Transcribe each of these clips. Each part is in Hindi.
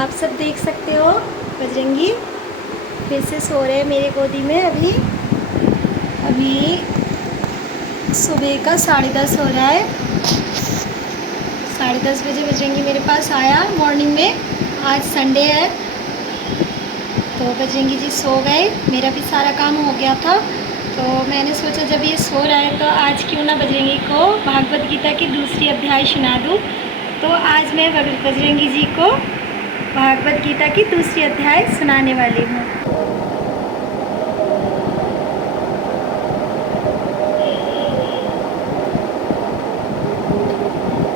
आप सब देख सकते हो बजरंगी फिर से सो रहे हैं मेरे गोदी में। अभी सुबह का 10:30 हो रहा है। 10:30 बजे बजरंगी मेरे पास आया मॉर्निंग में। आज संडे है तो बजरंगी जी सो गए। मेरा भी सारा काम हो गया था तो मैंने सोचा जब ये सो रहा है तो आज क्यों ना बजरंगी को भागवत गीता की दूसरी अध्याय सुना दूँ। तो आज मैं बजरंगी जी को भागवत गीता की दूसरी अध्याय सुनाने वाली हूँ।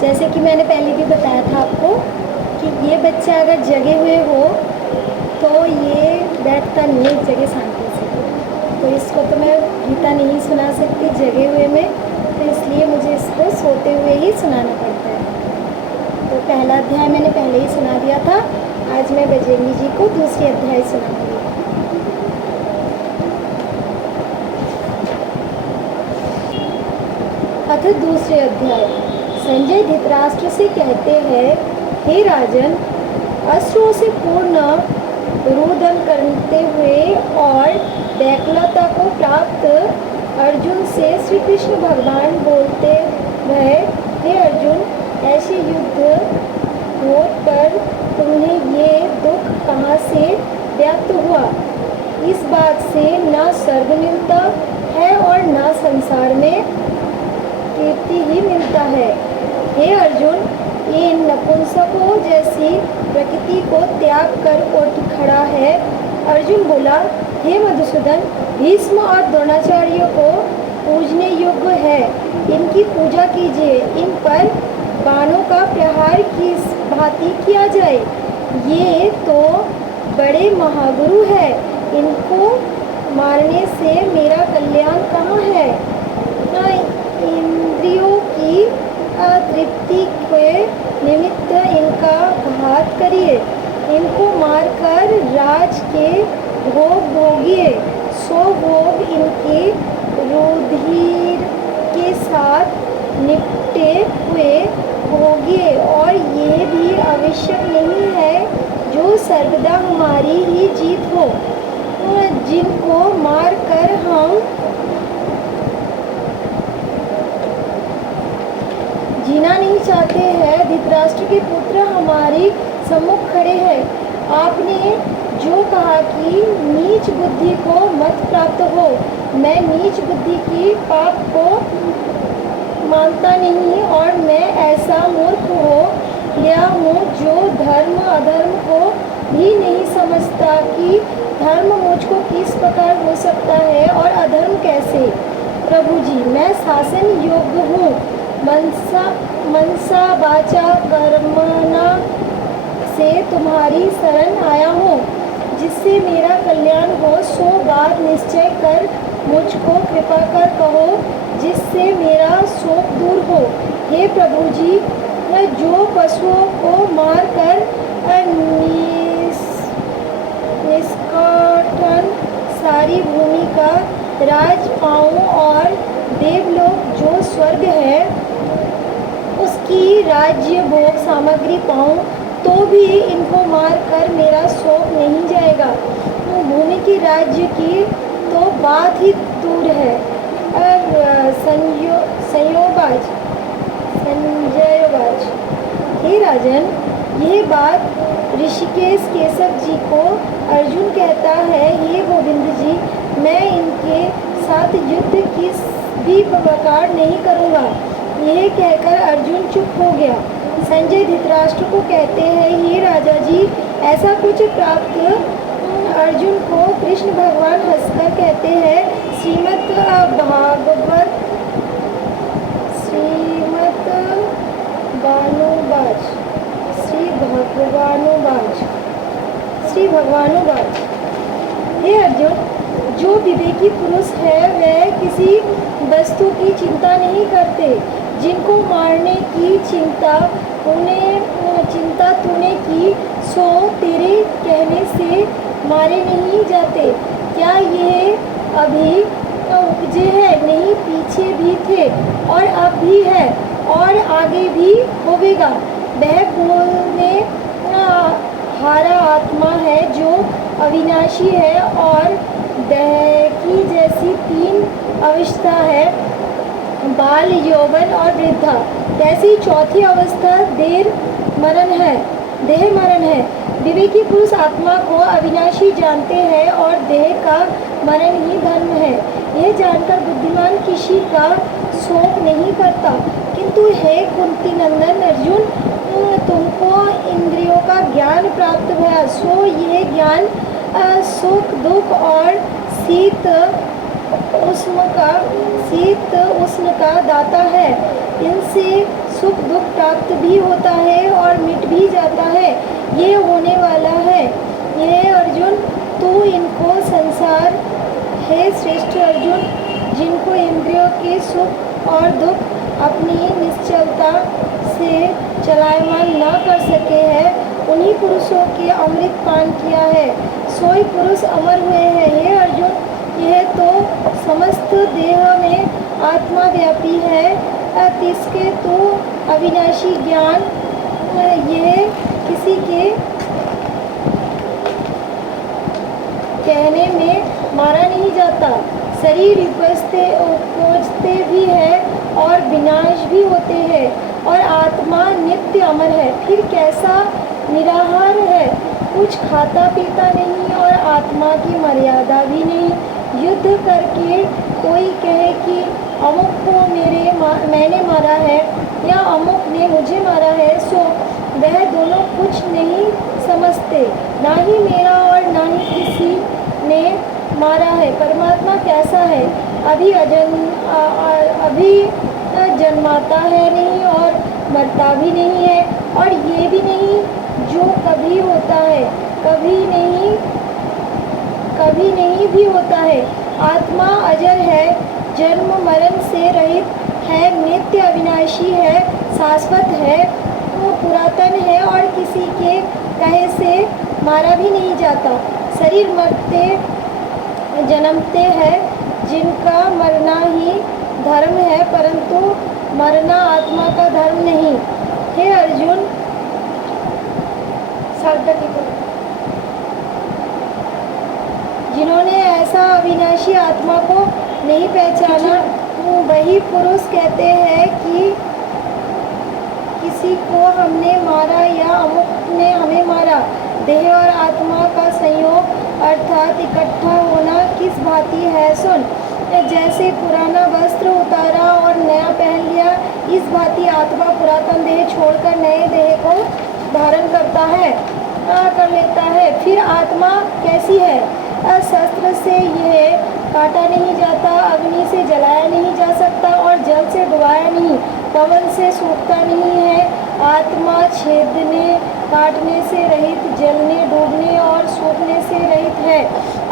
जैसे कि मैंने पहले भी बताया था आपको कि ये बच्चा अगर जगे हुए हो तो ये बैठता नहीं है एक जगह शांति से, तो इसको तो मैं गीता नहीं सुना सकती जगे हुए में, तो इसलिए मुझे इसको सोते हुए ही सुनाना पड़ता है। तो पहला अध्याय मैंने पहले ही सुना दिया था। आज मैं बजरंगी जी को दूसरी अध्याय सुनाऊंगी। अथ दूसरे अध्याय। संजय धृतराष्ट्र से कहते हैं, हे राजन, अश्रुओं से पूर्ण रुदन करते हुए और व्याकुलता को प्राप्त अर्जुन से श्री कृष्ण भगवान बोलते रहे, हे अर्जुन, ऐसे युद्ध होने पर तुम्हें ये दुख कहाँ से व्याप्त हुआ? इस बात से न स्वर्ग मिलता है और न संसार में कीर्ति ही मिलता है। हे अर्जुन, इन नपुंसकों जैसी प्रकृति को त्याग कर उठ खड़ा है। अर्जुन बोला, हे मधुसूदन, भीष्म और द्रोणाचार्य को पूजने योग्य है, इनकी पूजा कीजिए। इन पर बाणों का प्रहार किस भांति किया जाए? ये तो बड़े महागुरु है, इनको मारने से मेरा कल्याण कहाँ है? इंद्रियों की तृप्ति के निमित्त इनका घात करिए, इनको मारकर राज के भोग भोगिए। सो भोग इनके रुधिर के साथ निपटे हुए भोगिए, और ये भी आवश्यक नहीं है जो सर्वदा हमारी ही जीत हो, जिनको मारकर हम जीना नहीं चाहते हैं। धृतराष्ट्र के पुत्र हमारे सम्मुख खड़े हैं। आपने जो कहा कि नीच बुद्धि को मत प्राप्त हो, मैं नीच बुद्धि की पाप को मानता नहीं, और मैं ऐसा मूर्ख हो गया हूँ जो धर्म अधर्म को भी नहीं समझता कि धर्म मुझको किस प्रकार हो सकता है और अधर्म कैसे। प्रभु जी, मैं शासन योग्य हूँ, मनसा वाचा कर्मणा से तुम्हारी शरण आया हूँ, जिससे मेरा कल्याण हो। सो बात निश्चय कर मुझको कृपा कर कहो, जिससे मेरा शोक दूर हो। हे प्रभु जी, जो पशुओं को मार कर निष्काटन सारी भूमि का राज पाऊँ और देवलोक जो स्वर्ग है उसकी राज्य भोग सामग्री पाऊँ, तो भी इनको मार कर मेरा शोक नहीं जाएगा। भूमि की राज्य की तो बात ही दूर है। संजयबाज, हे राजन, यह बात ऋषिकेश केशव जी को अर्जुन कहता है, हे गोविंद जी, मैं इनके साथ युद्ध किस भी प्रकार नहीं करूँगा। यह कहकर अर्जुन चुप हो गया। संजय धृतराष्ट्र को कहते हैं, हे राजा जी, ऐसा कुछ प्राप्त अर्जुन को कृष्ण भगवान हंसकर कहते हैं, श्रीमद् भगवानुवाच। हे अर्जुन, जो विवेकी पुरुष है वह किसी वस्तु की चिंता नहीं करते। जिनको मारने की चिंता तूने की, सो तेरे कहने से मारे नहीं जाते। क्या यह अभी उपजे है? नहीं, पीछे भी थे और अब भी है और आगे भी होवेगा। वह बोलने धारा आत्मा है जो अविनाशी है और देह की जैसी तीन अवस्था है, बाल, यौवन और वृद्धा, तैसी चौथी अवस्था देह मरण है। विवेकी पुरुष आत्मा को अविनाशी जानते हैं और देह का मरण ही धर्म है। यह जानकर बुद्धिमान किसी का शोक नहीं करता। किंतु हे कुंती नंदन अर्जुन, तुमको इंद्रियों का ज्ञान प्राप्त हुआ, सो यह ज्ञान सुख दुख और शीत उष्ण का दाता है। इनसे सुख दुख प्राप्त भी होता है और मिट भी जाता है, ये होने वाला है। ये अर्जुन, तू इनको संसार है श्रेष्ठ अर्जुन, जिनको इंद्रियों के सुख और दुख अपनी निश्चलता से चलायमान न कर सके हैं, उन्हीं पुरुषों के अमृत पान किया है, सोई पुरुष अमर हुए हैं। हे अर्जुन, यह तो समस्त देह में आत्मा व्यापी है, तिसके तो अविनाशी ज्ञान यह किसी के कहने में मारा नहीं जाता। शरीर उपजते भी है और विनाश भी होते हैं, और आत्मा नित्य अमर है। फिर कैसा निराहार है, कुछ खाता पीता नहीं और आत्मा की मर्यादा भी नहीं। युद्ध करके कोई कहे कि अमुक को मैंने मारा है या अमुक ने मुझे मारा है, सो वह दोनों कुछ नहीं समझते, ना ही मेरा और ना ही किसी ने मारा है। परमात्मा कैसा है, अभी जन्माता है नहीं और मरता भी नहीं है, और ये भी नहीं जो कभी होता है, कभी नहीं भी होता है। आत्मा अजर है, जन्म मरण से रहित है, नित्य अविनाशी है, शाश्वत है, वो पुरातन है और किसी के कहे से मारा भी नहीं जाता। शरीर मरते जन्मते हैं, जिनका मरना ही धर्म है, परंतु मरना आत्मा का धर्म नहीं। हे अर्जुन, जिन्होंने ऐसा अविनाशी आत्मा को नहीं पहचाना, वही पुरुष कहते हैं कि किसी को हमने मारा या अमुक ने हमें मारा। देह और आत्मा का संयोग अर्थात इकट्ठा होना किस भांति है, सुन। जैसे पुराना वस्त्र उतारा और नया पहन लिया, इस भांति आत्मा पुरातन देह छोड़कर नए देह को धारण कर लेता है। फिर आत्मा कैसी है, शस्त्र से यह काटा नहीं जाता, अग्नि से जलाया नहीं जा सकता और जल से डुबाया नहीं, पवन से सूखता नहीं है। आत्मा छेदने काटने से रहित, जलने डूबने और सूखने से रहित है,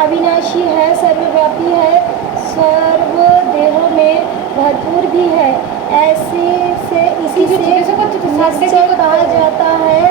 अविनाशी है, सर्वव्यापी है, सर्व देहों में भरपूर भी है। इसी से निश्चय कहा जाता है